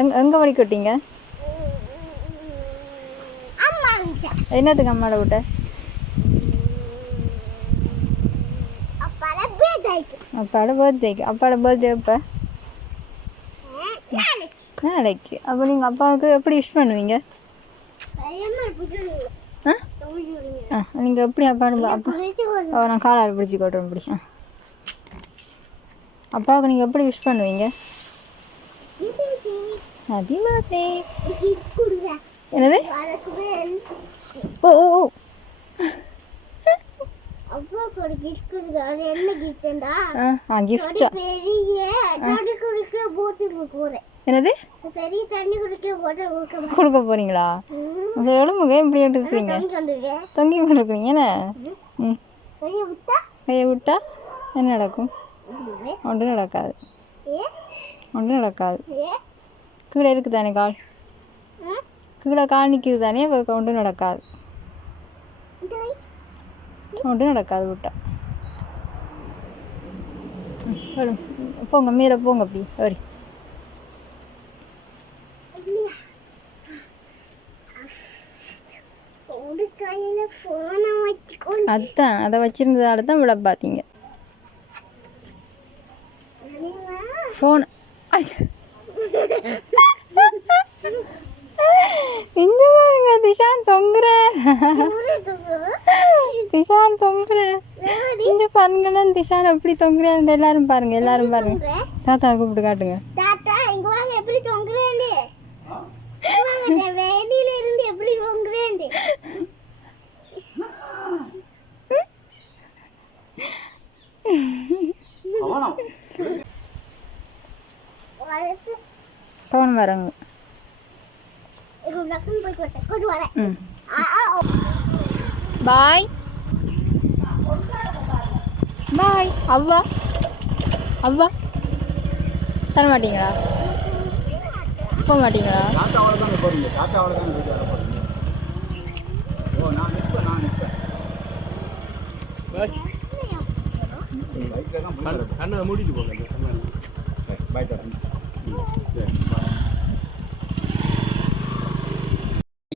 எங்கே படிக்கட்டீங்க? என்னத்துக்கு அம்மாவோட விட்ட? அப்பாவோட பர்த்டேக்கு. அப்பாவோட பர்த்டே எப்போ? நாளைக்கு. அப்போ நீங்கள் அப்பாவுக்கு எப்படி விஷ் பண்ணுவீங்க? நீங்கள் எப்படி அப்பா நான் காலால் பிடிச்சி கொட்டுறேன் இப்படி. அப்பாவுக்கு நீங்கள் எப்படி விஷ் பண்ணுவீங்க? Happy birthday. என்னது? ஓ ஓ ஓ என்னது கொடுக்க போறீங்களா? எலும்புங்க இப்படி எடுக்கிறீங்க, தொங்கி கொண்டு இருக்கிறீங்க. என்ன கையை விட்டா என்ன நடக்கும்? ஒன்றும் நடக்காது, ஒன்றும் நடக்காது. கீழே இருக்குது தானே கால், கீழே கால் நிற்கிது தானே, ஒன்றும் நடக்காது, ஒன்றும் நடக்காது விட்டா. போங்க மீற போங்க அப்படி சரி. அதுதான் அதை வச்சிருந்ததால தான் விட பார்த்தீங்க ஃபோன். இங்க பாருங்க திஷான் தொங்குற, திஷான் தொங்குற. இங்க பாருங்கன்னா திஷான் எப்படி தொங்குறான்னு எல்லாரும் பாருங்க, எல்லாரும் பாருங்க. தாத்தா கூப்பிட்டு காட்டுங்க. பவன் வராங்க. பாய் பாய். அவ்வா அவ்வா தர மாட்டீங்களா? போக மாட்டீங்களா? கண்ணை மூடிட்டு போங்க.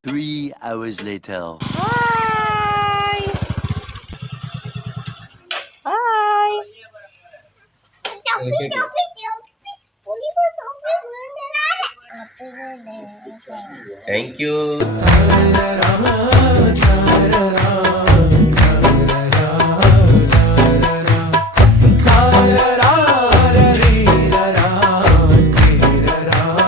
3 hours later. Bye. Bye. Thank you.